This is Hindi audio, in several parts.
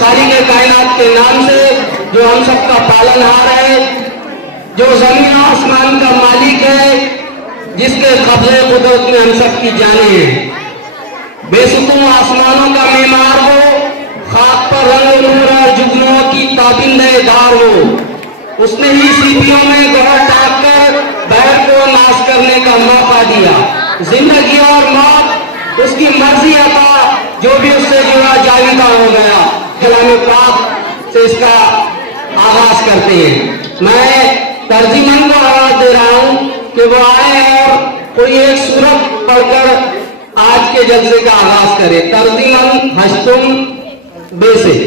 खालिक कायनात के नाम से जो हम सबका पालनहार है, जो जमीन आसमान का मालिक है, जिसके कब्जे कुदरत में हम सबकी जाने हैं। बेसुकून आसमानों का मेमार हो, खाक पर रंग नूर और जुगनुओं की ताबिंदेदार हो। उसने ही सीपियों में गौर टाक कर बैर को नाश करने का मौका दिया। जिंदगी और मौत उसकी मर्जी था, जो भी उससे जुड़ा जाविदा हो गया। कलाम पाक से इसका आगाज करते हैं। मैं तर्जुमान को आवाज दे रहा हूं कि वो आए और कोई एक सूरत पढ़कर आज के जलसे का आगाज करे। तर्जुमान हश्तुम बेसे।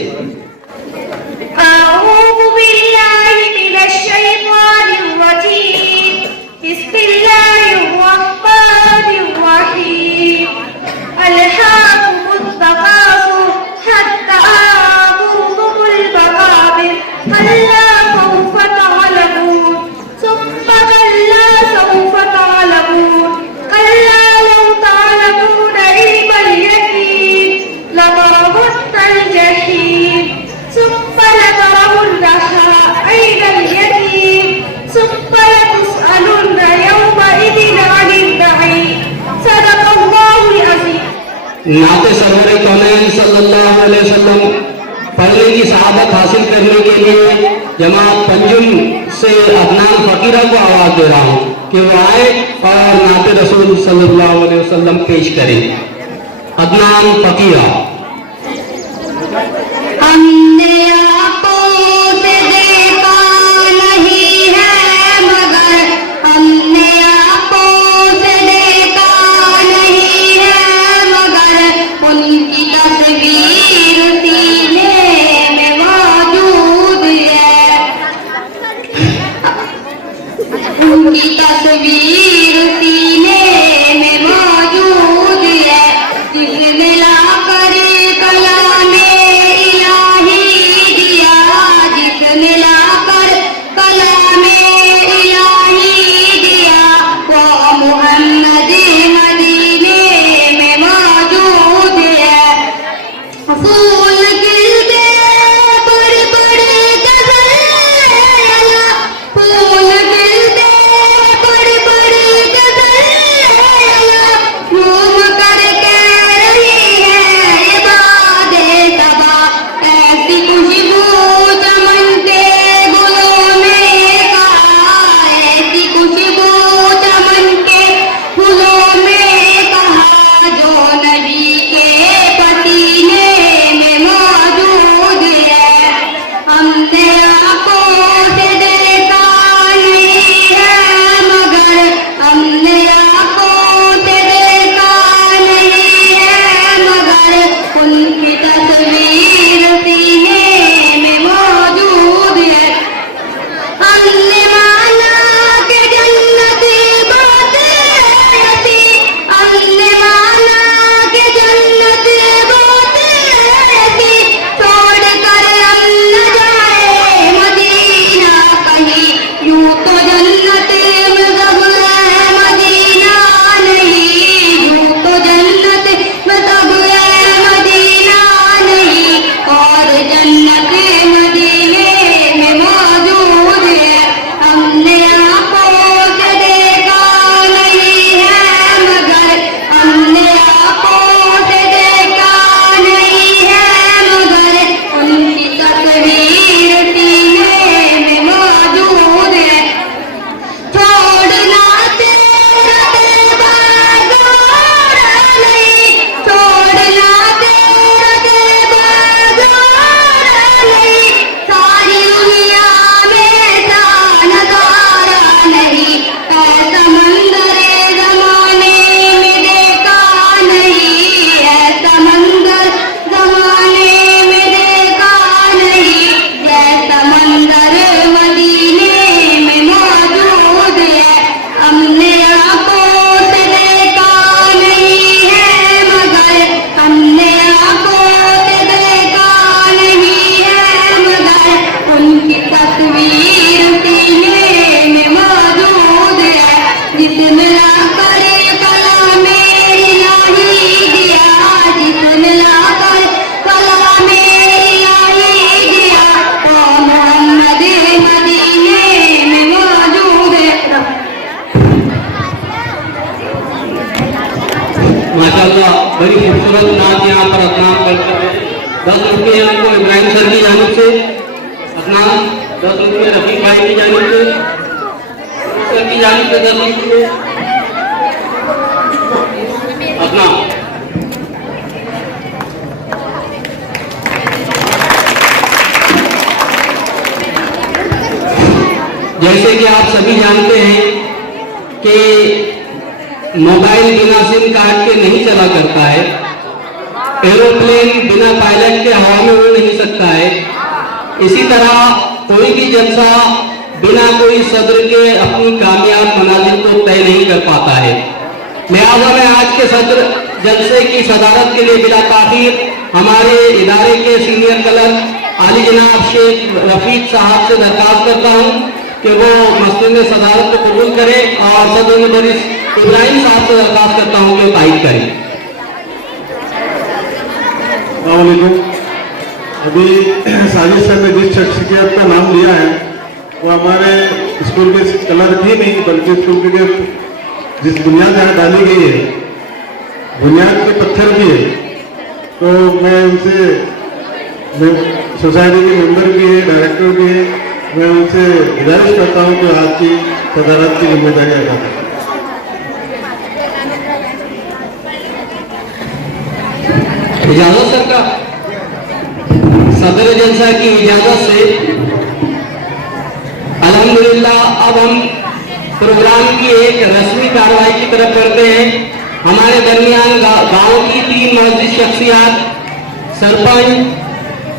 नाते सरवरे कौनैन सल्लल्लाहु अलैहि वसल्लम पढ़ने की शहादत हासिल करने के लिए जमात पंजुम से अदनान फकीरा को आवाज दे रहा हूं कि वो आए और नाते रसूल सल्लल्लाहु अलैहि वसल्लम पेश करें। अदनान फकीरा। 10 रुपये हमको इब्राहिम सर की जानिब से, अपना 10 रुपये रफीक भाई की जानिब से, सर की जानिब से 10 रुपये अपना। जैसे कि आप सभी जानते हैं कि मोबाइल बिना सिम कार्ड के नहीं चला करता है, एरोप्लेन बिना पायलट के हवा में उड़ नहीं सकता है, इसी तरह कोई भी जलसा बिना कोई सदर के अपनी कामयाब मनाजिल को तय नहीं कर पाता है। लिहाजा मैं आज के सदर जलसे की सदारत के लिए बिला ताखीर हमारे इदारे के सीनियर क्लर्क आली जनाब शेख रफीक साहब से दरख्वास्त करता हूँ कि वो मसले में सदारत को कबूल करें, और सदर मुदर्रिस इब्राहिम साहब से दरख्वास्त करता हूँ कि तायद करें। अभी साजिद सर ने जिस शख्सियत का नाम लिया है वो हमारे स्कूल के क्लर्क ही नहीं बल्कि स्कूल के जिस बुनियाद यहाँ डाली गई है, बुनियाद के पत्थर भी है। तो मैं उनसे सोसाइटी के मेंबर भी है, डायरेक्टर भी है, मैं उनसे गुजारिश करता हूँ कि आपकी सदारत की जिम्मेदारी अदा करें। इजाजत सर का सदर जलसा की इजाजत से अल्हम्दुलिल्लाह अब हम प्रोग्राम की एक रस्मी कार्रवाई की तरफ बढ़ते हैं। हमारे दरमियान गांव की 3 मौजूद शख्सियात, सरपंच,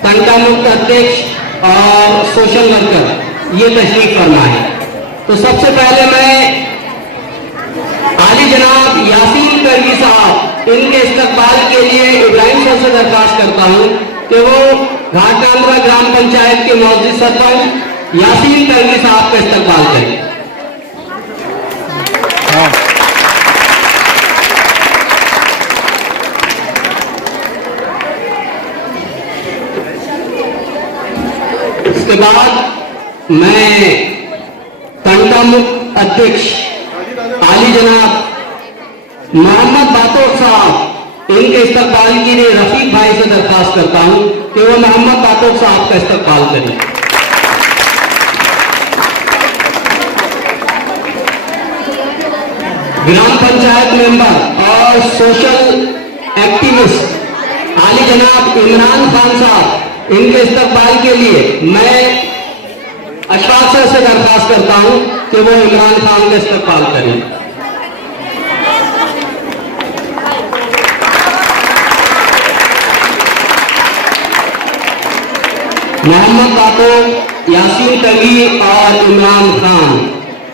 तंटा मुक्त अध्यक्ष और सोशल वर्कर ये तशरीफ फरमा है। तो सबसे पहले मैं आली जनाब यासीन करवी साहब इनके इस्तकबाल के लिए इब्राहिम सर से दरख्वास्त करता हूँ कि वो घाटांद्रा ग्राम पंचायत के मौजूद सरपंच यासीन करवी साहब का इस्तकबाल करें। इसके बाद मैं तंटा मुक्त अध्यक्ष आली जनाब मोहम्मद बातोर साहब इनके इस्तकबाल के लिए रफीक भाई से दरख्वास्त करता हूं कि वो मोहम्मद बातोर साहब का इस्तकबाल करें। ग्राम पंचायत मेंबर और सोशल एक्टिविस्ट आली जनाब इमरान खान साहब इनके इस्तकबाल के लिए मैं अशफाक सर से दरख्वास्त करता हूं कि वो इमरान खान का इस्तकबाल करें। मोहम्मद बातोर, यासीन करवी और इमरान खान,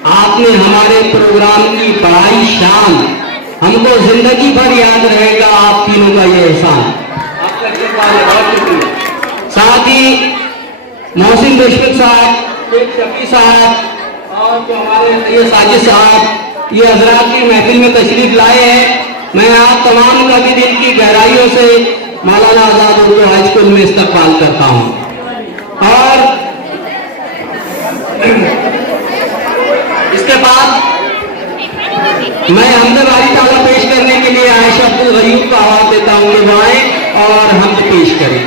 आपने हमारे प्रोग्राम की बड़ाई शान, हमको जिंदगी भर याद रहेगा आप तीनों का ये एहसान। साथ ही मोहसिन देशमुख साहब, शेख शफी साहब और जो हमारे ये साजिद साहब ये हजरात की महफिल में तशरीफ लाए हैं, मैं आप तमाम का भी दिल की गहराइयों से मौलाना आजाद उर्दू हाई स्कूल में इस्तकबाल करता हूँ। और इसके बाद मैं हमद वाली ताला पेश करने के लिए आयशा अब्दुल गयूब को आवाज देता हूँ कि वो आए और हमद पेश करें।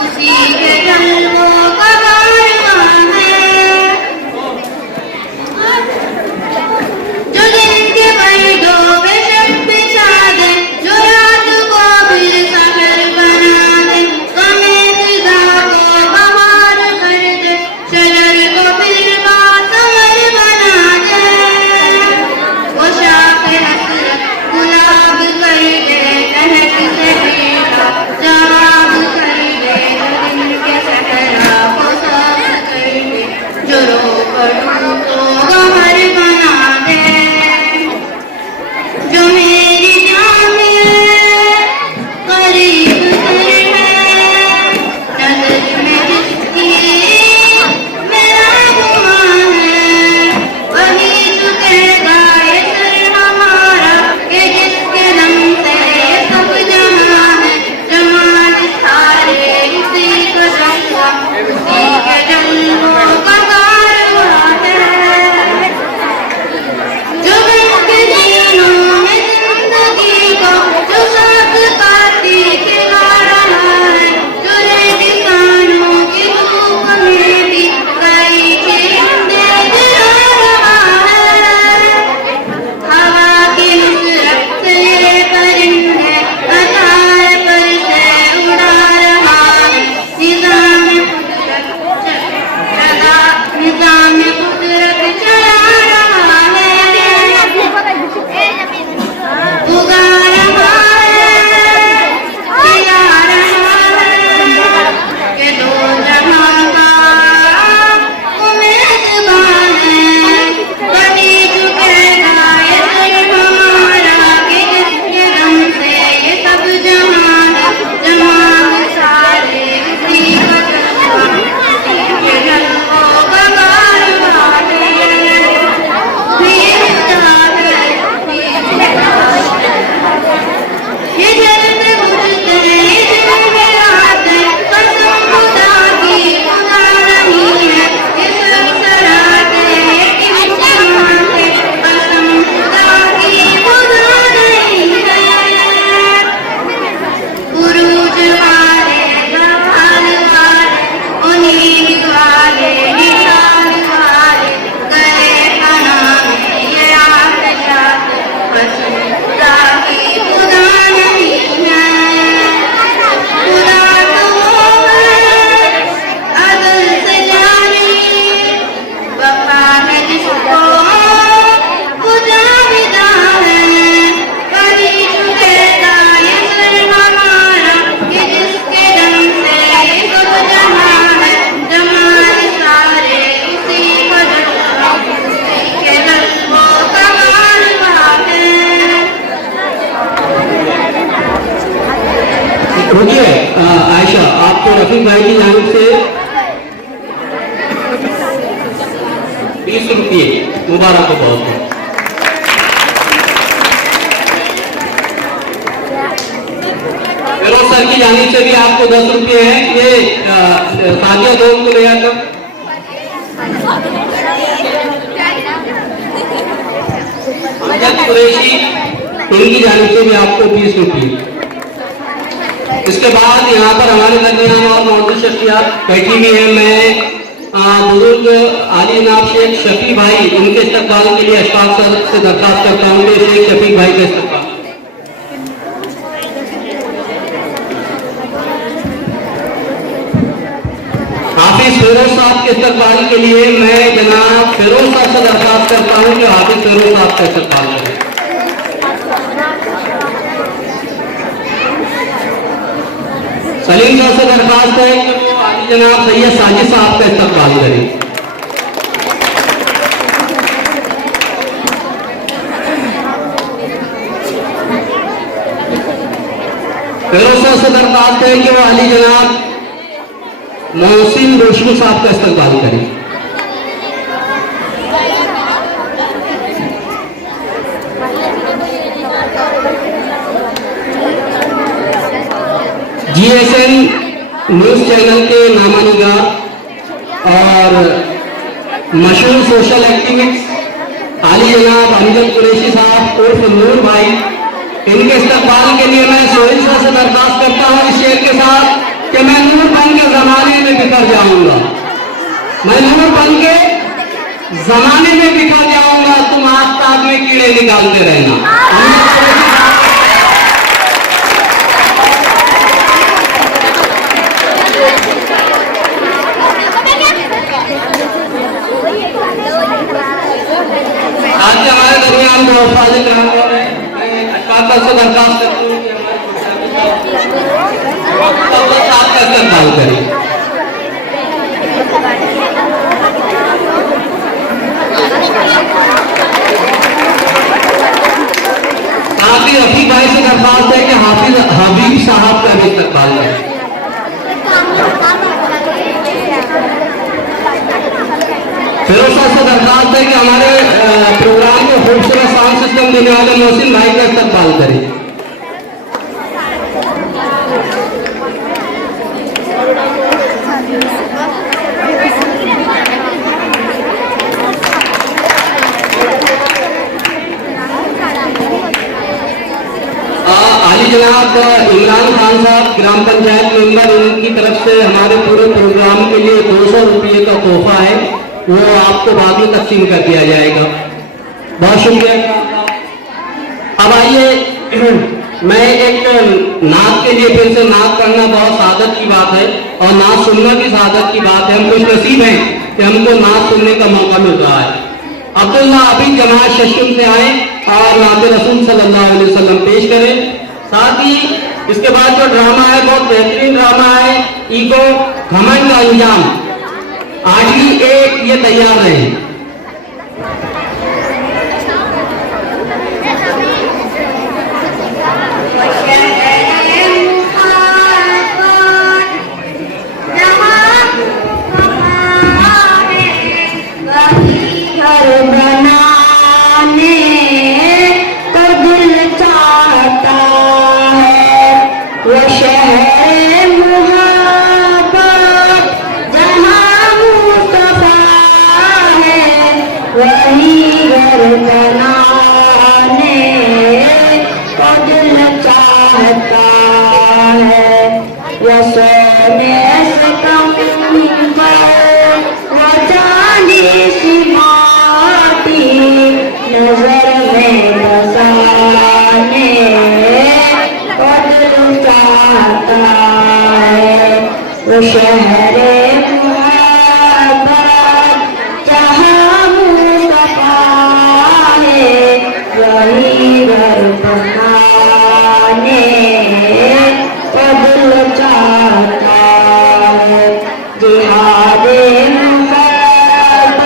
उसी की जानिब से 20 रुपये मुबारक हो बहुत। फिरोज सर की जानिब से भी आपको 10 रुपये हैं। ये सादिया दोस्त को ले आकर कुरैशी, इनकी जानिब से भी आपको 20 रुपये। इसके बाद यहाँ पर हमारे दरमियान और मौजूद शख्सियत बैठी हुई है। मैं बुजुर्ग आली जनाब शेख शफी भाई, उनके इस्तकबाल के लिए अशफाक सर से दरख्वास्त करता हूँ कि शेख शफी भाई का इस्तकबाल। हाफिज फिरोज साहब के इस्तकबाल के लिए मैं जनाब फिरोज साहब से दरख्वास्त करता हूँ कि हाफिज फिरोज साहब का इस्तकबाल करें। सलीम साहब से दरख्वास्त है कि वो आली जनाब सैयद साजिद साहब का इस्तकबाल करें। फिरोज साहब से दरख्वास्त है कि वो आली जनाब मोहसिन रोशनी साहब का इस्तकबाल करें। GSN न्यूज चैनल के नामानिगार और मशहूर सोशल एक्टिविस्ट आली जनाब अमजद कुरैशी साहब उर्फ नूर भाई, इनके इस्तकबाल के लिए मैं सोहेल साहब से दरख्वास्त करता हूँ इस शेर के साथ कि मैं नूर बन के जमाने में बिखर जाऊंगा, मैं नूर बन के जमाने में बिखर जाऊंगा, तुम आफताब में कीड़े निकालते रहना। आज हमारे दरमियान जो फाजिल रहनुमा है, मैं अशफाक सर से दरख्वास्त करता हूँ कि आपका इस्तकबाल करें। हाफिज रफीक भाई से दरख्वास्त है कि हाफिज हबीब साहब का भी इस्तकबाल करें। फिरोज साहब से दरख्वास्त है कि हमारे प्रोग्राम को खूबसूरत साउंड सिस्टम देने वाले मोहसिन भाई का इस्तकबाल करें। आली जनाब इमरान खान साहब ग्राम पंचायत मेंबर, उनकी तरफ से हमारे पूरे प्रोग्राम के लिए 200 रुपये का तोहफा है, वो आपको बाद में तकसीम कर दिया जाएगा। बहुत शुक्रिया। अब आइए, मैं एक नात के लिए फिर से नात करना बहुत सादत की बात है और नात सुनना भी सादत की बात है। हम खुश नसीब हैं कि हमको नात सुनने का मौका मिल रहा है। अब्दुल्ला अभी जमात शशुम से आए और नात रसूल सल्लल्लाहु अलैहि वसल्लम पेश करें। साथ ही इसके बाद जो ड्रामा है बहुत बेहतरीन ड्रामा है, ईगो घमंड का अंजाम, 8वीं एक ये तैयार रहे। शहरे मुहब्बत जहाँ मुस्तफा है, वही घर बनाने को दिल चाहता है। जिहादे मुहब्बत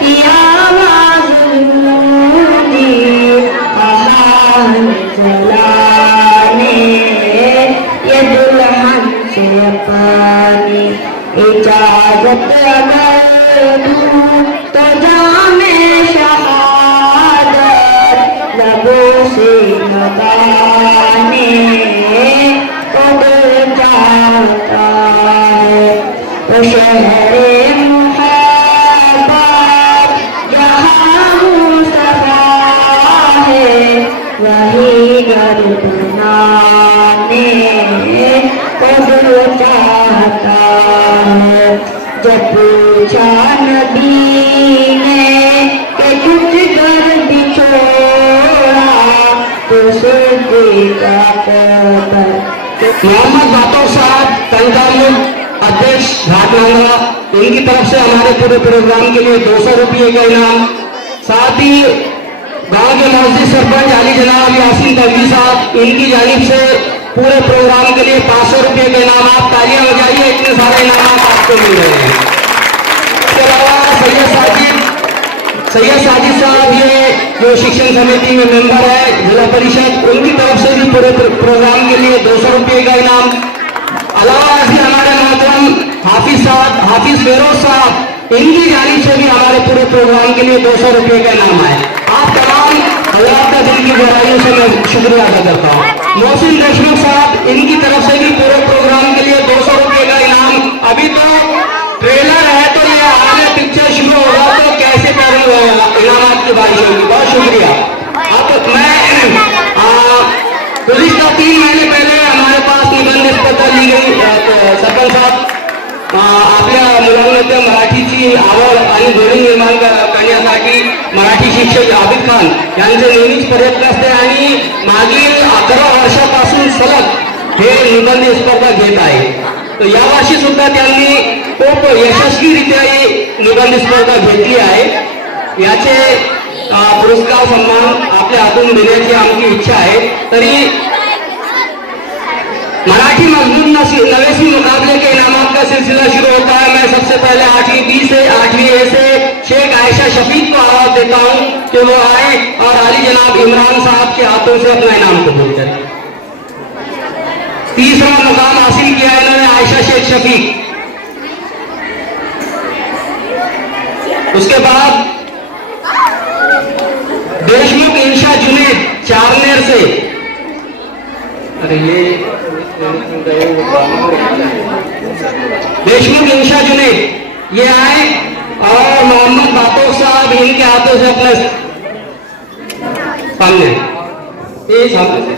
की आवाज़ गूंजी, कहानी चलाने ये दुल्हन से पर जाने इजाजत अगर दूं तो जामे शहादत लबों से लगाने को दिल चाहता है। वो शहरे मुहब्बत जहाँ मुस्तफा है वही घर बनाने को दिल चाहता है। जब पूछा नबी ने कि कुछ घर बिछोड़ा तो सिद्दीक़ा पर मोहम्मद बातो साहब तंजामुल अध्यक्ष घाटनांदरा, इनकी तरफ से हमारे पूरे प्रोग्राम के लिए 200 रुपये का इनाम। साथ ही गांव के मस्जिद सरपंच अली जनाब यासीन तंवी साहब, इनकी जानिब से पूरे प्रोग्राम के लिए 500 रुपये का इनाम। आप तालियां बजाइए, इतने सारे इनाम आपको मिल रहे हैं। इसके अलावा सैयद साजिद साहब, ये जो शिक्षण समिति में मेंबर है जिला परिषद, उनकी तरफ से भी पूरे प्रोग्राम के लिए 200 रुपये का इनाम। अलावा ऐसे हमारे मोहतरम हाफिज साहब, हाफिज फेरोज साहब, इनकी जानिब से भी हमारे पूरे प्रोग्राम के लिए 200 रुपये का इनाम है। आप तमाम हजरात का दिल की गहराइयों से मैं शुक्रिया अदा करता हूँ। मोहसिन देशमुख साहब, इनकी तरफ से भी पूरे प्रोग्राम के लिए 200 रुपये का इनाम। अभी तो ट्रेलर है, तो ये आगे पिक्चर शुरू होगा तो कैसे इनामात की बारिश होगी। बहुत शुक्रिया। अब मैं गुज़िश्ता 3 महीने पहले हमारे पास निबंध स्पर्धा ली गई। सरपंच साहेब, आपल्या मुलांमध्ये मराठीची आवड आणि गोडी निर्माण करण्यासाठी मराठी शिक्षक आबिद खान यांचे नेहमीच प्रयत्न असते आणि मागील 11 वर्षापासून सलग हे निबंध स्पर्धा घेत आहे। तर यावर्षी सुद्धा त्यांनी खूप यशस्वीरित्या ही निबंध स्पर्धा घेतली आहे। याचे पुरस्कार सम्मान आपल्या हातून देण्याची आमची इच्छा आहे। तरी मराठी मजमून नवेसी मुकाबले के इनामात का सिलसिला शुरू होता है। मैं सबसे पहले 8वीं बी से 8वीं ए से शेख आयशा शफीक को आवाज देता हूं कि वो आए और अली जनाब इमरान साहब के हाथों से अपना इनाम कबूल करें। तीसरा मुकाम हासिल किया इन्होंने आयशा शेख शफीक। उसके बाद देशमुख इंशा जुनेद चारनेर से। अरे ये देशमुख इंशा जुनेद ये आए और मोहम्मद बातो साहब इनके हाथों से अपने सामने ये सामने से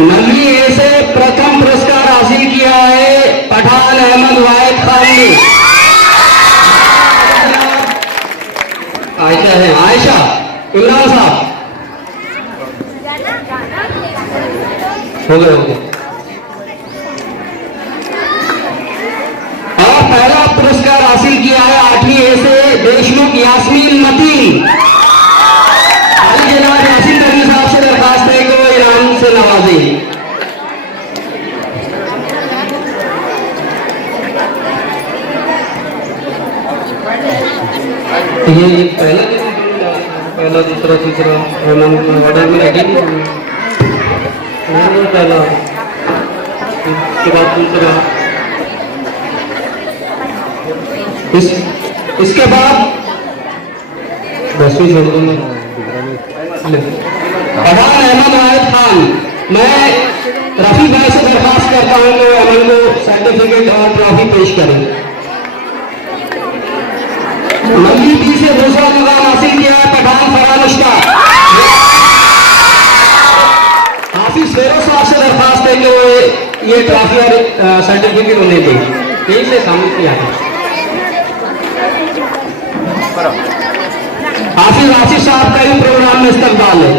नवी ए से प्रथम पुरस्कार हासिल किया है पठान अहमद वाहिद खान ने। आयशा है, आयशा इमरान साहब हो गए। और पहला पुरस्कार हासिल किया है 8वीं ए से देशमुख यास्मीन मतीन। अली जनाब यासीन तंवी साहब से दरखास्त है कि वो इनाम से नवाजे। ये पहला दूसरा तीसरा ऑर्डर में लगी पहला, उसके बाद दूसरा, इसके बाद 10वीं छोड़ दूंगा। पठान अहमद वाहिद खान, मैं रफी भाई से दरखास्त करता हूं कि अमन को सर्टिफिकेट और ट्रॉफी पेश करें। मंडी बी से दूसरा मुकाम हासिल किया है पठान फरहान मुश्ताक। हाफिज फेरोज साहब से दरखास्त है कि वो ये ट्रॉफी और सर्टिफिकेट उन्हें दे। यही से शामिल किया है। हाफिज आसिफ साहब का भी प्रोग्राम में इस्तेमाल है।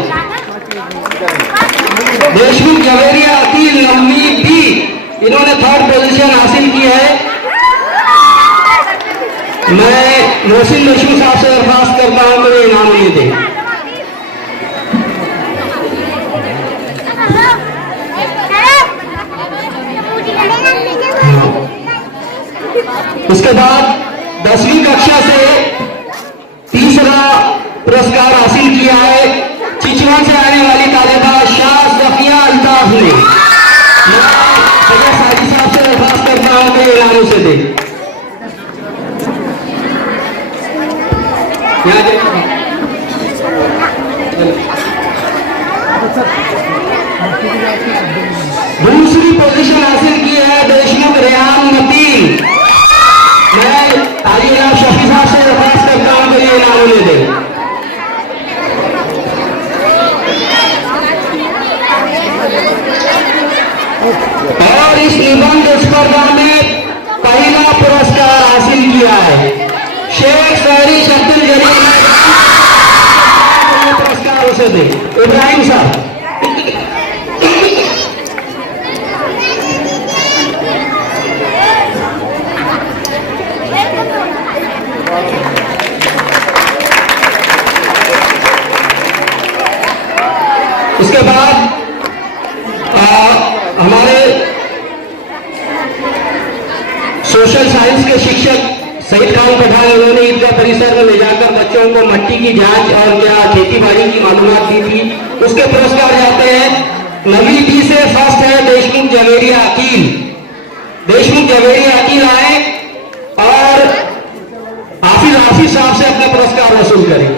देशमुख जवेरिया अकील नवी बी, इन्होंने 3rd पोजीशन हासिल की है। मैं मोहसिन देशमुख साहब से दरखास्त करता हूं कि इनाम उन्हें दें। उसके बाद 10वीं कक्षा से तीसरा पुरस्कार हासिल किया है चिचवा से आने वाली तालिबा शाह जफिया अल्ताफ ने। मैं भैया साजी साहब से दरख्वास्त करता हूं कि इनाम उसे दे। दूसरी पोजीशन हासिल की है देशमुख रेहान मतीन। मैं ताली इनाम शफी साहब से दरख्वास्त करता हूं कि ये इनाम उन्हें दे। और इस निबंध स्पर्धा में पहला पुरस्कार हासिल किया है शेख सहरी शब्दुल जलील। पुरस्कार उसे दे इब्राहिम साहब। उसके बाद हमारे सोशल साइंस के शिक्षक सईद खान पठान, उन्होंने ईदगाह परिसर में ले जाकर बच्चों को मट्टी की जांच और क्या खेती बाड़ी की मालूमात दी थी। उसके पुरस्कार जाते हैं नवी बी से फर्स्ट है देशमुख जवेरिया अकील। देशमुख जवेरिया अकील आए और हाफिज साहब से अपना पुरस्कार वसूल करें।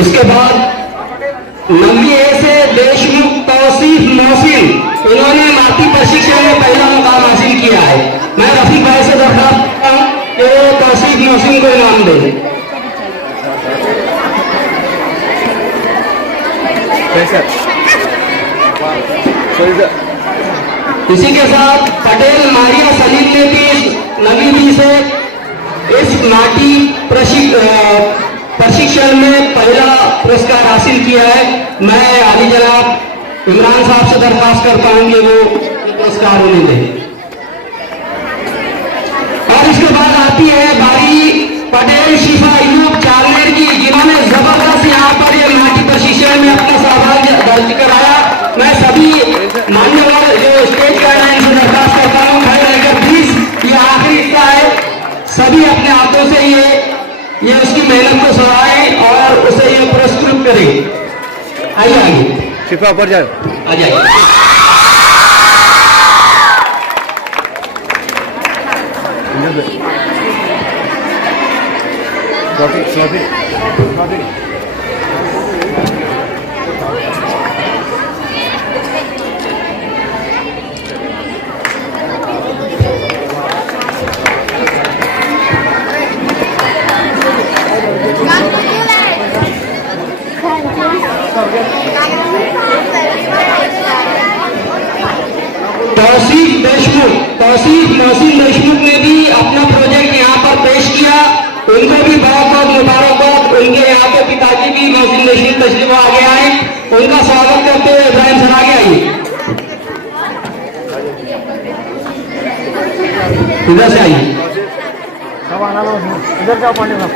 इसके बाद नवी ए से देशमुख तौसीफ मोहसिन, उन्होंने माटी प्रशिक्षण में पहला मुकाम हासिल किया है। मैं रफीक भाई से दरख्वास्त करता हूं कि वो तौसीफ मोहसिन को इनाम दें। इसी के साथ पटेल मारिया सलीम ने भी नवी बी से इस माटी प्रशिक्षण में पहला पुरस्कार हासिल किया है। मैं आली जनाब इमरान साहब से दरख्वास्त करता हूं कि वो पुरस्कार उन्हें दें। और इसके बाद आती है बारी पटेल शिफा अयूब चालनेर की, जिन्होंने जबरदस्त यहाँ पर ये माटी प्रशिक्षण में अपना सहभाग दर्ज कराया। मैं सभी मान्यवर जो स्टेज पर हैं इनसे दरख्वास्त करता हूँ खड़े रहकर प्लीज, ये आखिरी हिस्सा है, सभी अपने हाथों से ये उसकी मेहनत को सराहें और उसे ये पुरस्कृत करें। आइए आइए शिफा ऊपर जाओ, आ जाइए। तौसीफ मोहसिन देशमुख ने भी अपना प्रोजेक्ट यहाँ पर पेश किया। उनको भी बहुत बहुत मुबारकबाद। उनके यहाँ पे पिताजी भी मोहसिन देशमुख तशरीफ आगे आए, उनका स्वागत करते हुए इब्राहिम सर आगे आइए। इधर से आइए। इधर जाओ पांडे साहब।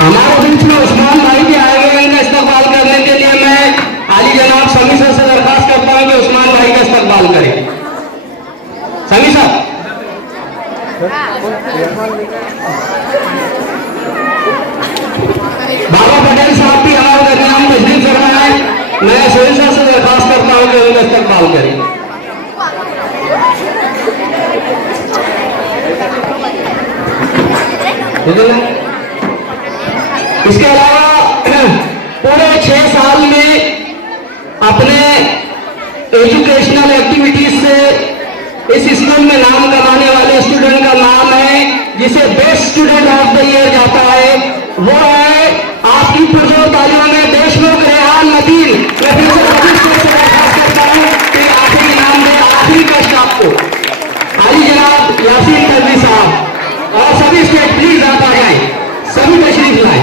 हमारे बीच में उस्मान भाई भी आए हुए हैं, इनका इस्तकबाल करने के लिए मैं आली जनाब समी सर से दरख्वास्त करता हूं कि उस्मान भाई का इस्तकबाल करें। समी साहब। बाबा पटेल साहब भी हमारे दरमियान तशरीफ फरमा है। मैं सोहेल सर से दरख्वास्त करता हूं कि उनका इस्तकबाल करें। इसके अलावा पूरे 6 साल में अपने एजुकेशनल एक्टिविटीज से इस स्कूल में नाम कमाने वाले स्टूडेंट का नाम है जिसे best student of the year जाता है, वो है आपकी पुरजोर तालियों में देशमुख रेहान मतीन। मैं फिर से दरख्वास्त करता हूं कि आखिरी नाम दे, आखिरी कष्ट आपको आली जनाब यासीन तलवी साहब और सभी स्टेट प्लीज आप आ जाए, सभी तशरीफ लाए।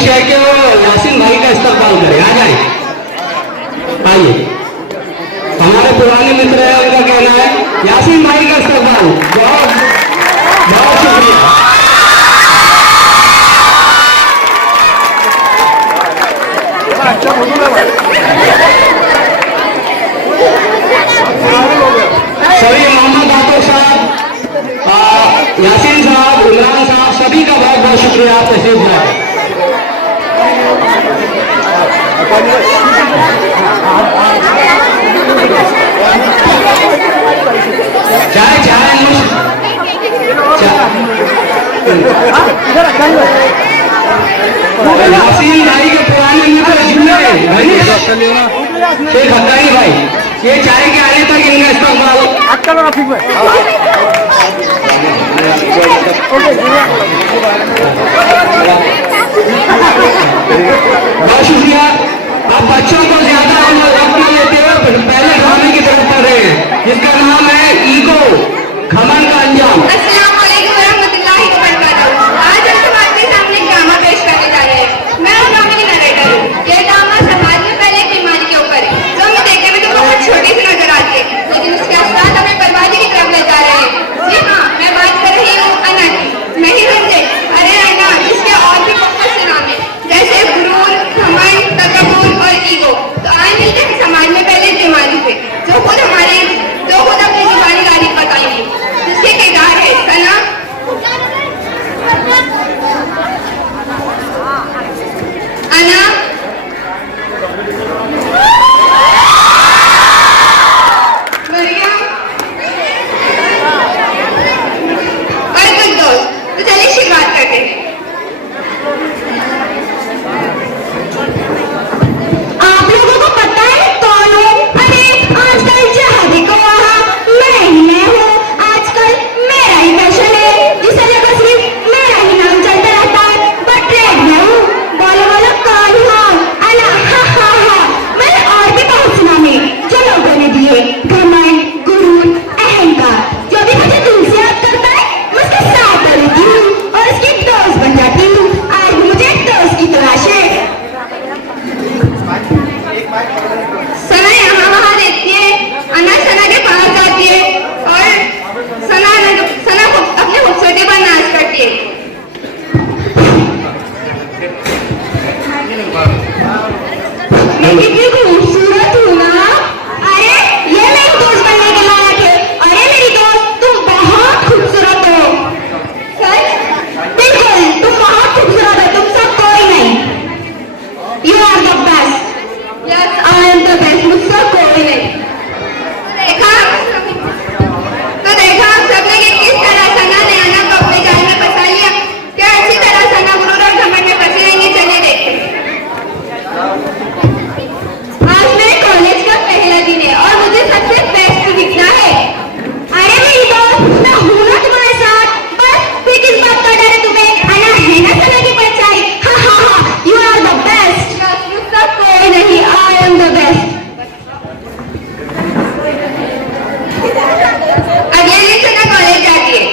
फरमाइश है कि वो यासीन भाई का इस्तेमाल करें। आ जाए, आइए। हमारे पुराने मित्र हैं, उनका कहना है यासीन भाई का इस्तेमाल। बहुत बहुत शुक्रिया। सभी मोहम्मद आतो साहब, यासीन साहब, इमरान साहब, सभी का बहुत बहुत शुक्रिया आप तशरीफ लाए। चाय चाय यासीन भाई के पुराने मित्र शेख हक्कानी भाई, ये चाय के आने तक इनका इस्तेमाल। बहुत शुक्रिया। आप बच्चों को ज्यादा वक्त न लेते हुए पहले ड्रामे की तरफ पढ़ रहे हैं, जिसका नाम है ईगो, घमंड का अंजाम। अस्सलाम वालेकुम रहमतुल्लाहि व बरकातहू। आज हम आपके सामने एक ड्रामा पेश करने जा रहे हैं। मैं उस ड्रामे की नरेटर हूँ। ये ड्रामा समाज में फैले एक बीमारी के ऊपर है, जो हमें देखने में तो बहुत छोटी सी नजर आती है, लेकिन उसके असरात हमें बर्बादी की तरफ ले जा रहे हैं। जी हाँ, मैं बात कर रही हूँ अना की। नहीं समझे? अरे अना, इसके और भी बहुत से नाम है, जैसे गुरूर, घमंड, तकब्बुर और ईगो। तो आज मिलते हैं समाज में फैले इस बीमारी से, जो खुद अपनी जुबानी तारीफ बताएंगे, जिसके किरदार है सना, अना, मरियम और कुछ दोस्त। तो चलिए शुरुआत करते हैं। आप लोगों को पता है कौन हूँ? अरे आजकल जहादी को वहाँ मैं ही मैं हूँ। आजकल मेरा ही फैशन है, जिस जगह सिर्फ मेरा ही नाम चलता रहता है। बट ट्रेड में हूँ। बोलो बोलो कौन हूँ? अना, हा हा हा। मैंने और भी बहुत सुना है जो लोगों ने दिए, घमंड, गुरूर, अहंकार। जो भी मुझे दिल से याद करता है, मैं उसके साथ रहती हूँ और उसकी दोस्त बन जाती हूँ। आज मुझे दोस्त की तलाश है। सना यहाँ वहाँ देखती है, अना सना के पास जाती है और सना को अपने खूबसूरती पर नाच करती है। मैं कितनी खूबसूरत हूँ ना? अरे ये मेरी दोस्त बनने के लायक है। अरे मेरी दोस्त, तुम बहुत खूबसूरत हो। सच? बिल्कुल, तुम बहुत खूबसूरत हो, तुमसे कोई नहीं। You are the best. Yes. I am the best, मुझसे कोई नहीं। तो देखा आप सबने कि किस तरह सना ने अना को अपने जाल में फंसा लिया। क्या अच्छी तरह सना गुरूर और घमंड में फंसी रहेंगी? चलिए देखते हैं। आज मेरे कॉलेज का पहला दिन है और मुझे सबसे बेस्ट दिखना है। अरे मेरी दोस्त, मैं हूँ ना तुम्हारे साथ। बस फिर किस बात का डर है तुम्हें? अना है ना सना की परछाई। हा हा हा, यू आर द बेस्ट। मुझसे कोई नहीं, आई एम द बेस्ट। अगले दिन सना कॉलेज जाती है।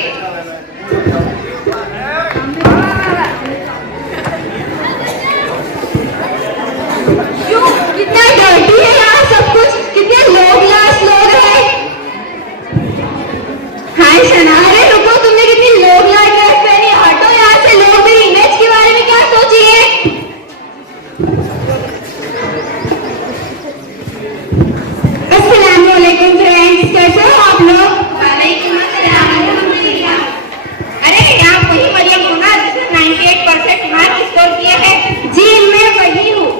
क्यों? कितना डर्टी है यहाँ सब कुछ, कितने लोग हैं। हाय सना, अरे रुको, तुमने कितनी लोग ड्रेस पहनी। हटो यहाँ से। लोग मेरी इमेज के बारे में क्या सोचिए? अस्सलाम वालेकुम फ्रेंड्स, कैसे हो आप लोग? वालेकुम अस्सलाम अल्हम्दुलिल्लाह। अरे यहाँ वही मरियम हो ना जिसने 98% मार्क स्कोर किए हैं? जी मैं वही हूँ।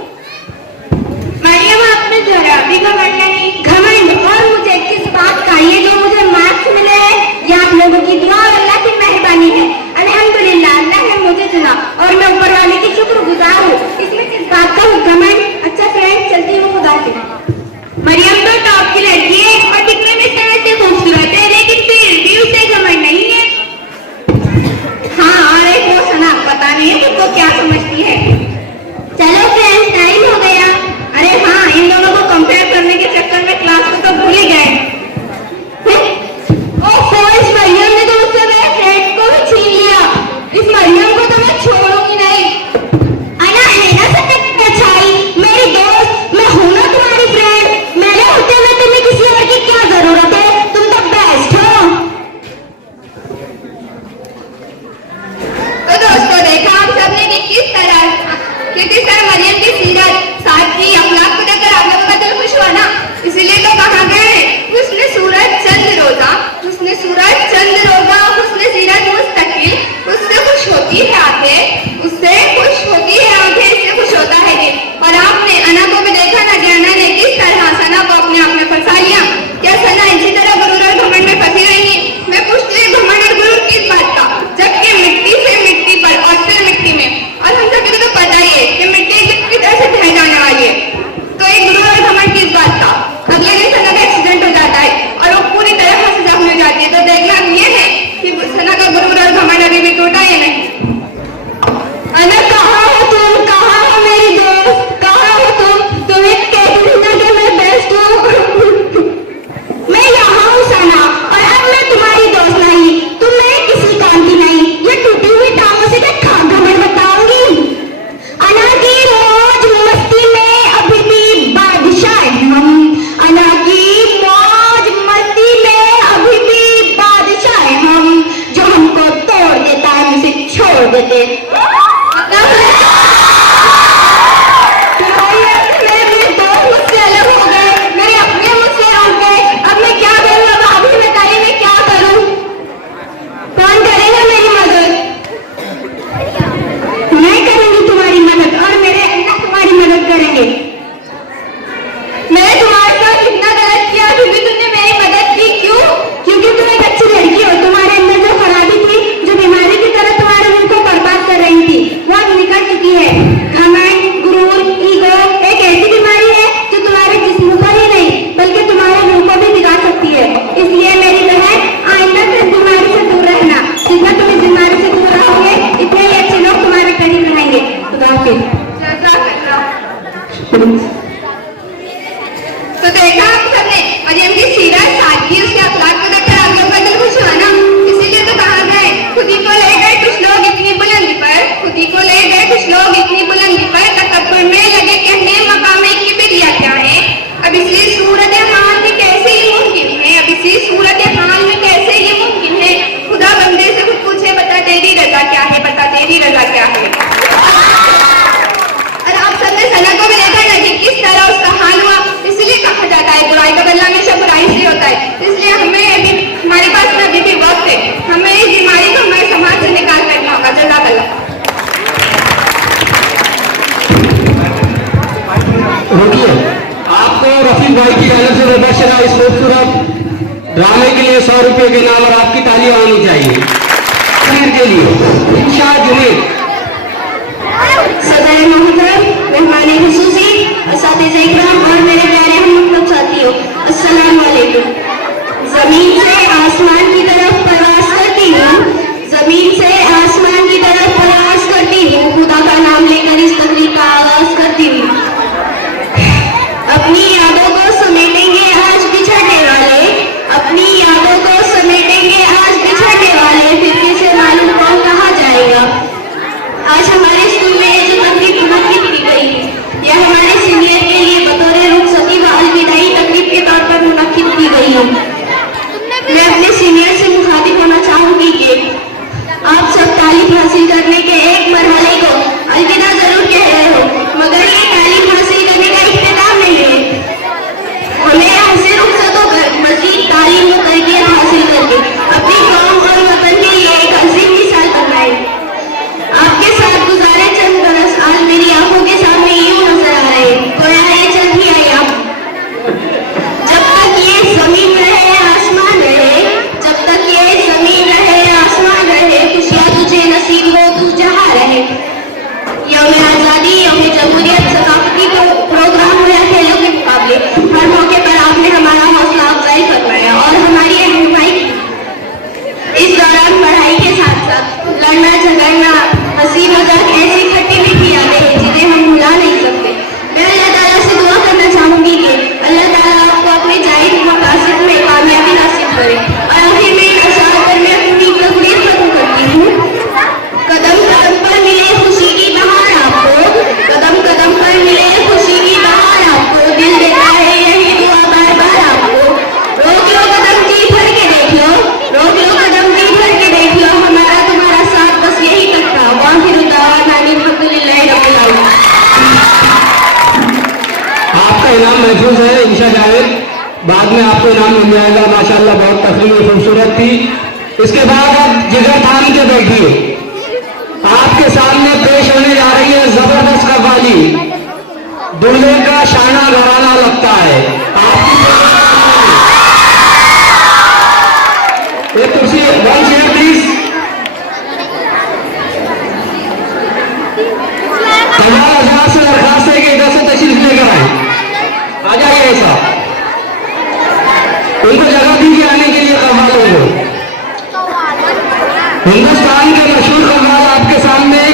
मरियम, आपने जरा भी घमंड नहीं। घमंड और मुझे किस बात का? ये जो मुझे मार्क्स मिले हैं, ये आप लोगों की दुआ और अल्लाह की मेहरबानी है। अल्हम्दुलिल्लाह, अल्लाह ने मुझे चुना और मैं ऊपर वाले की शुक्रगुजार हूँ। इसमें किस बात का घमंड? अच्छा फ्रेंड्स, चलती हूँ खुदा से। मरियम तो टॉप की लड़की है और दिखने में से खूबसूरत है, लेकिन फिर भी उसे घमंड नहीं है। हाँ, और एक वो सना, पता नहीं है तुमको क्या समझती है। चलो फ्रेंड्स, टाइम हो गया। अरे हाँ, इन दोनों को कंपेयर करने के चक्कर में क्लास को तो भूल ही गए। ओह, इस मरियम ने तो मुझसे मेरे फ्रेंड को भी छीन लिया। इस मरियम को तो मैं छोड़ूंगी नहीं। अना, तो देखा आप सबने मरियम की सीरत, सादगी, उसके अखलाक को देखकर आप लोग का दिल खुश हुआ ना। इसीलिए तो कहा गया खुद ही को ले गए कुछ लोग इतनी बुलंदी पर, खुद ही को ले गए कुछ लोग इतनी बुलंदी पर, तकब्बुर में लगे कहने मकाम किबरिया क्या है। अब इसी सूरत हाल में कैसे ये मुमकिन है, अब इसी सूरत हाल में कैसे ये मुमकिन है। खुदा बंदे से खुद पूछे बता तेरी रजा क्या है, बता तेरी रजा क्या है। और आप सबने सना को भी देखा ना कि किस तरह उसका हाल हुआ। इसलिए कहा जाता है बुराई का बदला हमेशा बुराई से होता है। इसलिए हमें अभी हमारे पास में अभी भी वक्त है, हमें इस बीमारी को हमारे समाज से निकाल करना होगा। जज़ाकल्लाह। रुकिए, आपको रफीक भाई की जानब से मुबशरा इस खूबसूरत ड्रामे के लिए 100 रुपये के नाम और आपकी तालियां आनी चाहिए के लिए। इंशा जुनैद। सदर मोहतरम, मेहमान खुसूसी, असातिज़ा इकराम और मेरे प्यारे हम मतलब साथियों, अस्सलाम वालेकुम। जमीन से आसमान की तरफ प्रवास करती हूँ, जमीन से आसमान की तरफ प्रवास करती हूँ, खुदा का नाम लेकर इस तकरीर का आगाज करती हूँ। अपनी यादों को समेटेंगे आज बिछड़ने वाले, अपनी यादों को समेटेंगे आज बिछड़ने वाले, फिर किसे मालूम कौन कहा जाएगा। आज हमारे स्कूल में ये जो तकरीब मुनक्किद की गई है, यह हमारे सीनियर के लिए बतौर रुखसती व अलविदाई तकरीब के तौर पर मुनक्किद की गई है। मैं अपने सीनियर से मुखातिब होना चाहूंगी कि आप सब तालीम हासिल करने के एक मरहले को अलविदा जरूर कह रहे हो, मगर ये तालीम हासिल करने का इख्तिताम नहीं है। हमें यहाँ से रुखसत होकर मजीद तालीम व तरबियत हासिल करके अपनी कौम और वतन के लिए एक अजीम मिसाल बनना है। आपके साथ गुजारे चंद बरस आज मेरी आंखों के सामने यूं नजर आ रहे हैं, गोया ये चल ही आए आप। जब तक ये जमीन रहे आसमान रहे, जब तक ये जमीन रहे आसमान रहे, खुशियां तुझे नसीब हो तू जहां रहे। यौम आजादी, यौम जमहूरियत, सकाफती प्रोग्राम हुआ खेलों के मुकाबले, हर मौके पर आपने हमारा हौसला अफजाई फरमाया और हमारी रहनुमाई की। इस दौरान पढ़ाई के साथ साथ लड़ना झगड़ना, हंसी मजाक ऐसी खट्टी मीठी यादें हैं जिन्हें हम भुला नहीं सकते। मैं अल्लाह ताला से दुआ करना चाहूंगी कि अल्लाह ताला आपको अपने जायज मकासद में कामयाबी नसीब करे। और आखिर में एक अशार पर मैं अपनी तकरीर खत्म करती हूँ। कदम कदम पर मिले खुशी की बहार आपको, कदम कदम पर मिले खुशी की बहार आपको, दिल देता है यही दुआ बार बार आपको। रोक लो कदम जी भर के देख लो, रोक लो कदम जी भर के देख लो, हमारा तुम्हारा साथ बस यही तक था। वाहिर दावाना अल्हम्दुलिल्लाहि रब्बिल आलमीन। आपका इनाम महफूज है इंशा जावेद, बाद में आपको इनाम मिल जाएगा। माशाल्लाह बहुत तकरीर खूबसूरत थी। इसके बाद आप जिगर थाम के बैठिए। आपके सामने पेश होने जा रही है जबरदस्त कव्वाली, दूल्हे का शाना घराना लगता है। एक कुर्सी, वन चेयर प्लीज। कमाल आजाद से दरखास्त है कि इधर से तशरीफ लेकर आए। आ जाइए ऐसा, उनको जगह दीजिए आने के लिए कव्वालों को। हिंदुस्तान के मशहूर कव्वाल आपके सामने।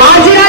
हाजिरा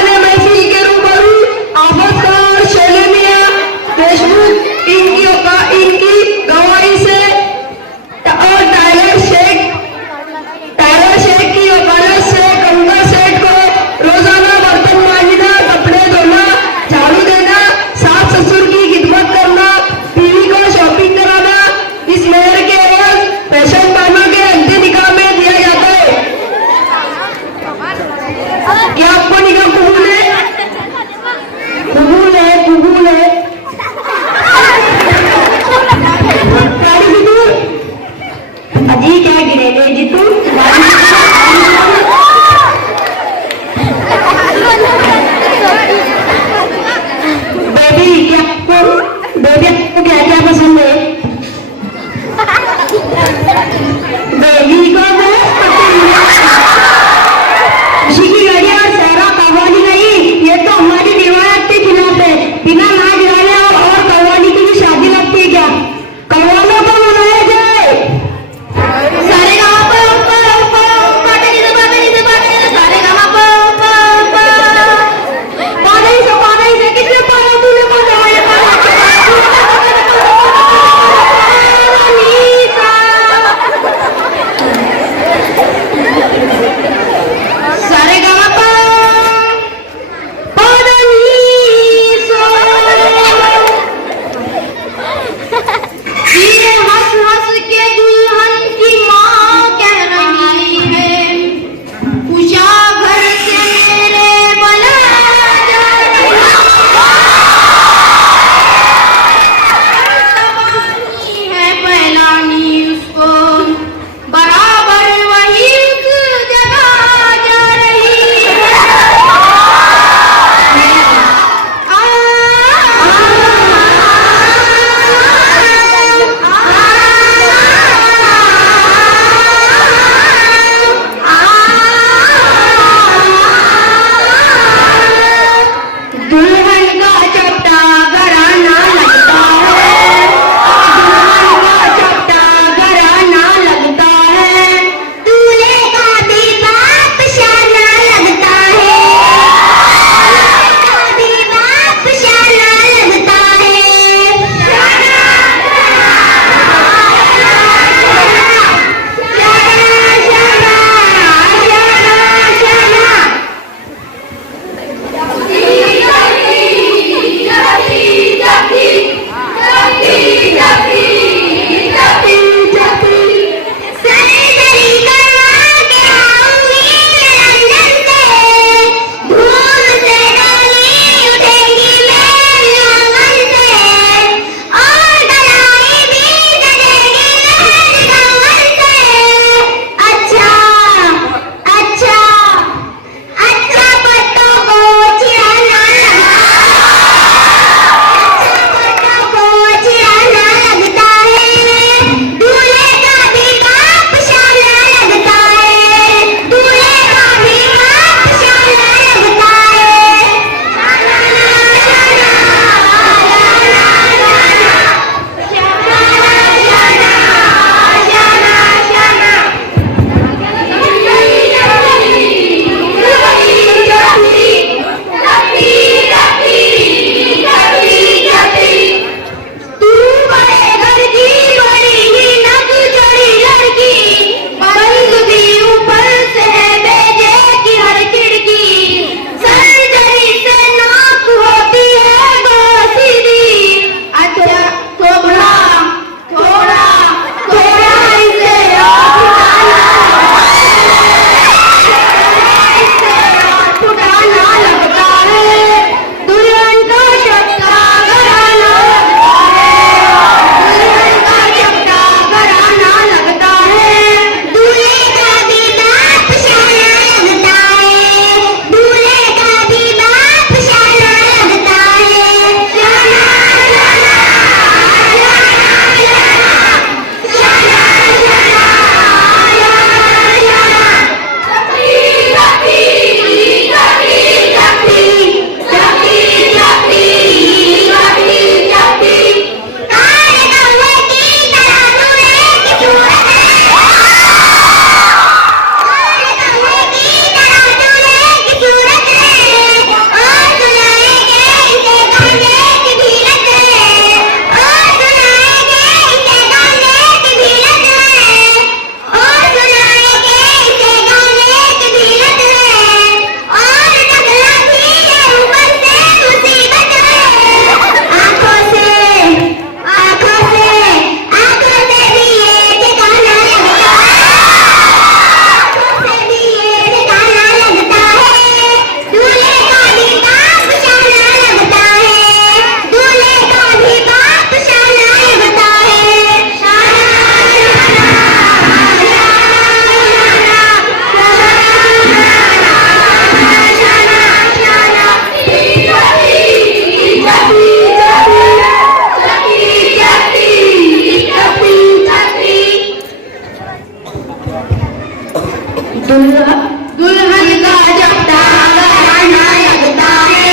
दुल्हन का जब घराना लगता है,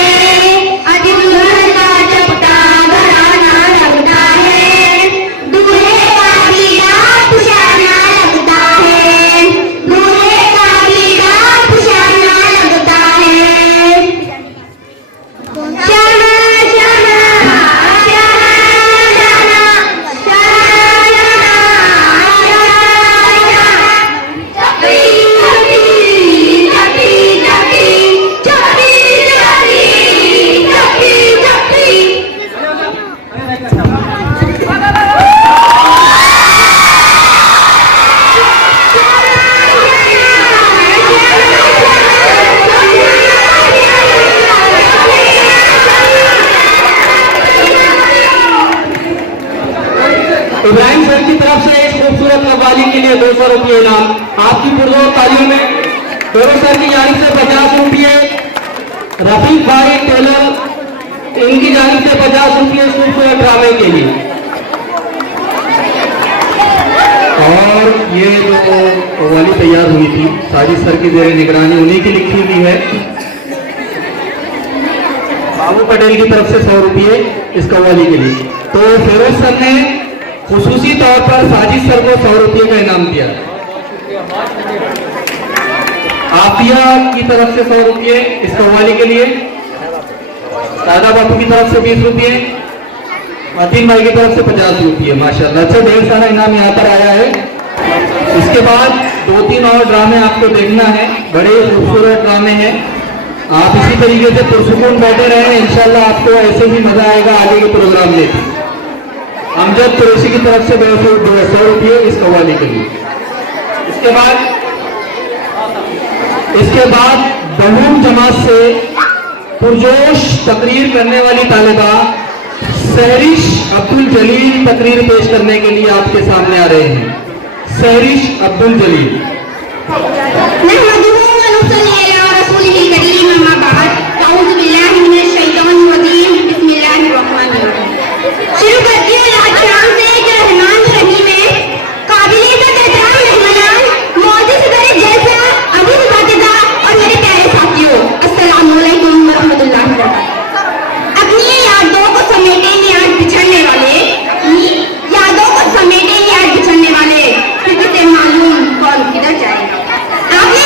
अरे दुल्हन का जब घराना लगता है, दूल्हे का बीड़ा पुशाना लगता है, दूल्हे का बीड़ा पुशाना लगता है। श्यामा श्यामा श्यामा श्यामा इब्राहिम सर की तरफ से इस खूबसूरत कव्वाली के लिए 200 रुपये इनाम। आपकी पुरजोर तालियों में दोनों सर की जानिब से 50 रुपये, रफीक भाई टेलर इनकी जानिब से 50 रुपये इस खूबसूरत ड्रामे के लिए। और ये जो कव्वाली तैयार हुई थी साजिद सर की जेर निगरानी उन्हीं की लिखी हुई है। बाबू पटेल की तरफ से 100 रुपये इस कव्वाली के लिए। तो फिरोज सर ने खुसूसी तौर पर साजिद सर को 100 रुपये का इनाम दिया। आफिया की तरफ से 100 रुपये इस कव्वाली के लिए, दादा बापू की तरफ से 20 रुपये, मतीन भाई की तरफ से 50 रुपये। माशाल्लाह, अच्छा ढेर सारा इनाम यहाँ पर आया है। इसके बाद 2-3 और ड्रामे आपको देखना है, बड़े खूबसूरत ड्रामे हैं। आप इसी तरीके से पुरसुकून बैठे रहे, इंशाल्लाह आपको ऐसे ही मजा आएगा आगे के प्रोग्राम में। अमजद कुरैशी की तरफ से 200 रुपये इस कव्वाली के लिए। इसके बाद बहूम जमात से पुरजोश तकरीर करने वाली तालिबा सहरिश अब्दुल जलील तकरीर पेश करने के लिए आपके सामने आ रहे हैं। सहरिश अब्दुल जलील। शुरू करती हूँ लाचार से एक रहमान शनी में काबिले का एहतराम मेहमानान मौजूद सदर जैसा अबू बातिदा और मेरे प्यारे साथियों, अस्सलाम वालेकुम व रहमतुल्लाहि व बरकातहू। अपनी यादों को समेटेंगे आज बिछड़ने वाले, यादों को समेटेंगे आज बिछड़ने वाले, किसी से मालूम कौन किधर जाएगा। आपने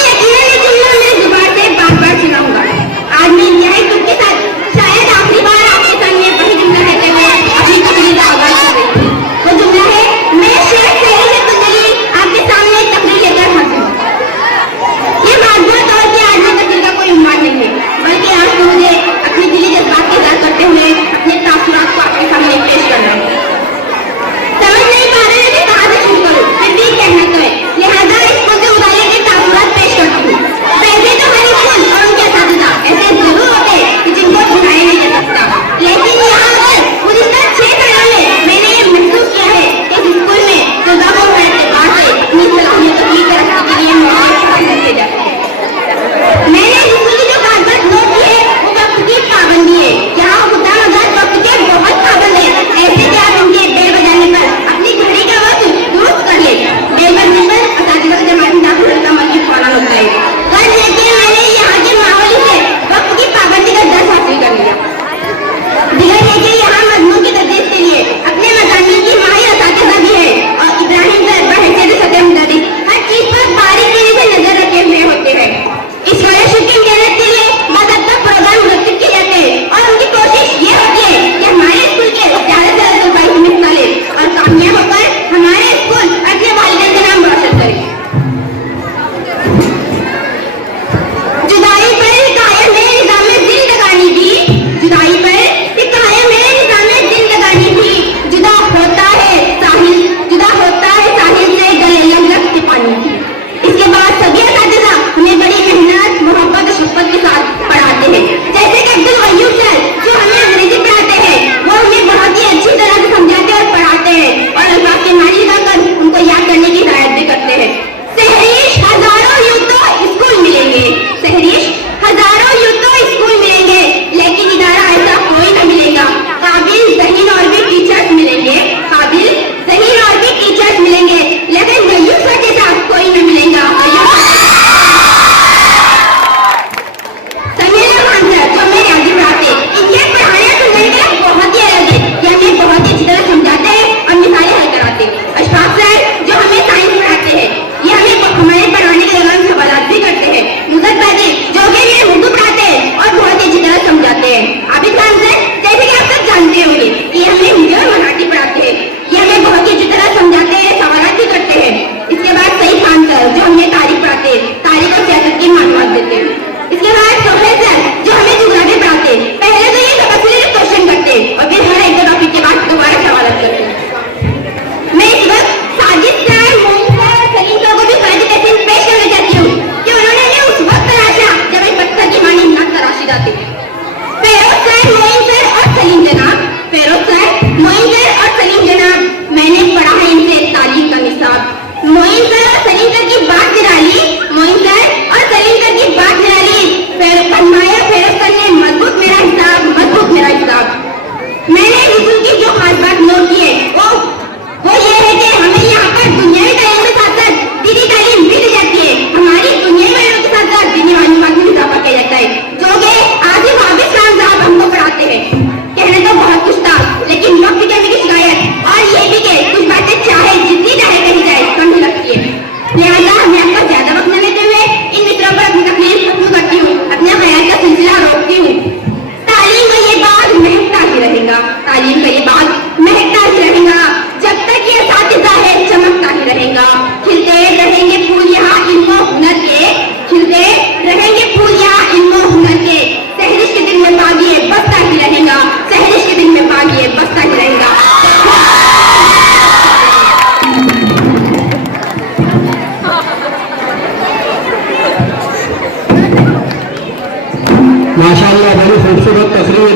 खूबसूरत तकरीर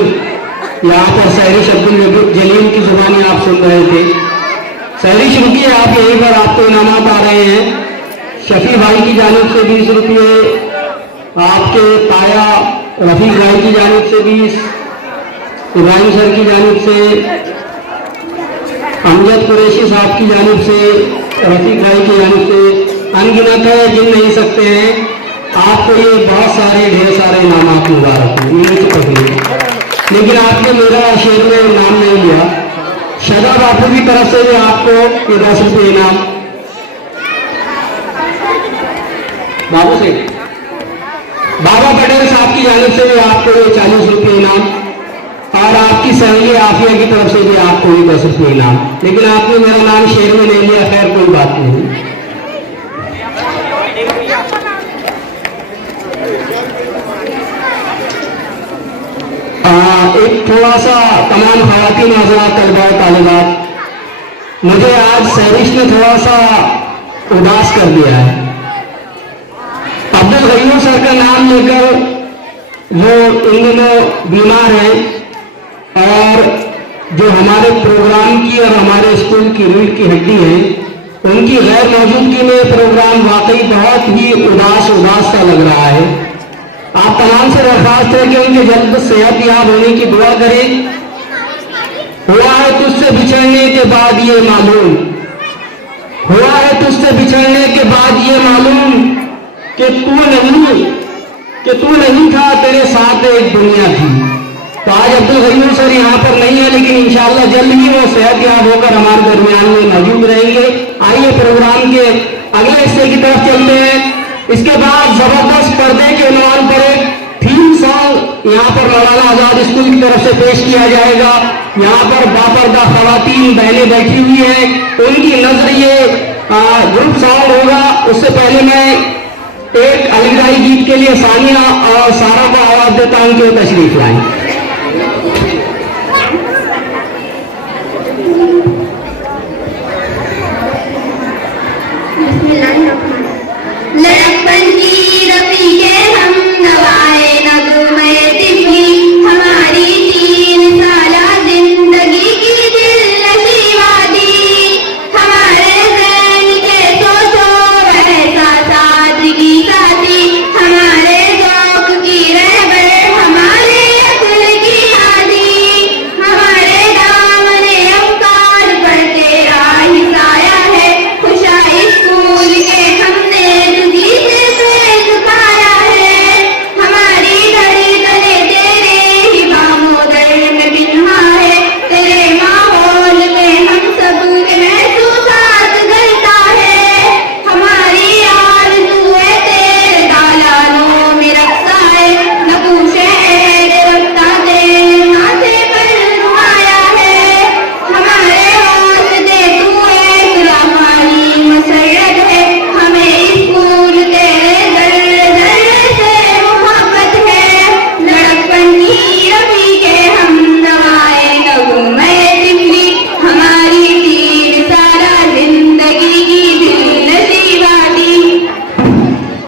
यहाँ पर शहरी अब्दुल जलील की जुबानी आप सुन रहे थे। शहरी शुरू की आप यहीं पर आपको इनामात आ रहे हैं। शफी भाई की जानिब से 20 रुपये, आपके ताया रफीक भाई की जानिब से 20, इब्राहिम सर की जानिब से, अमजद कुरैशी साहब की जानिब से, रफीक भाई की जानिब से, अनगिनत है, गिन नहीं सकते हैं। आपको ये बहुत सारे ढेर सारे इनामात मुबारक हैं, इनमें से पकड़िए। लेकिन आपने मेरा शेर में नाम नहीं लिया। शदा बापू की तरफ से भी आपको ये 10 रुपये इनाम, बाबू से बाबा पटेल साहब की जानिब से भी आपको ये 40 रुपये इनाम, और आपकी सहेली आफिया की तरफ से भी आपको ये 10 रुपये इनाम। लेकिन आपने मेरा नाम शेर में नहीं लिया, खैर कोई बात नहीं। एक थोड़ा सा तमाम खवातीन हज़रात, तलबा तालिबात, मुझे आज सहरिश ने थोड़ा सा उदास कर दिया है। अब्दुल गयूर सर का नाम लेकर वो इन दिनों बीमार हैं, और जो हमारे प्रोग्राम की और हमारे स्कूल की रीढ़ की हड्डी है, उनकी गैर मौजूदगी में प्रोग्राम वाकई बहुत ही उदास सा लग रहा है। आप तमाम से दरख्वास्त है कि उनके जल्द सेहत याब होने की दुआ करें। हुआ है तुझसे बिछड़ने के बाद ये मालूम, हुआ है तुझसे बिछड़ने के बाद ये मालूम कि तू नहीं था, तेरे साथ एक दुनिया थी। तो आज अब्दुल गयूर सर यहाँ पर नहीं है, लेकिन इंशाअल्लाह जल्द ही वो सेहत याब होकर हमारे दरमियान में मौजूद रहेंगे। आइए प्रोग्राम के अगले हिस्से की तरफ चलते हैं। इसके बाद जबरदस्त पर्दे के उन्वान पर एक थीम सॉन्ग यहाँ पर मौलाना आजाद स्कूल की तरफ से पेश किया जाएगा। यहाँ पर बापर्दा खवातीन बहनें बैठी हुई हैं, उनकी नजर ये ग्रुप सॉन्ग होगा। उससे पहले मैं एक अलविदाई गीत के लिए सानिया और सारा को आवाज देता हूं कि तशरीफ लाएं।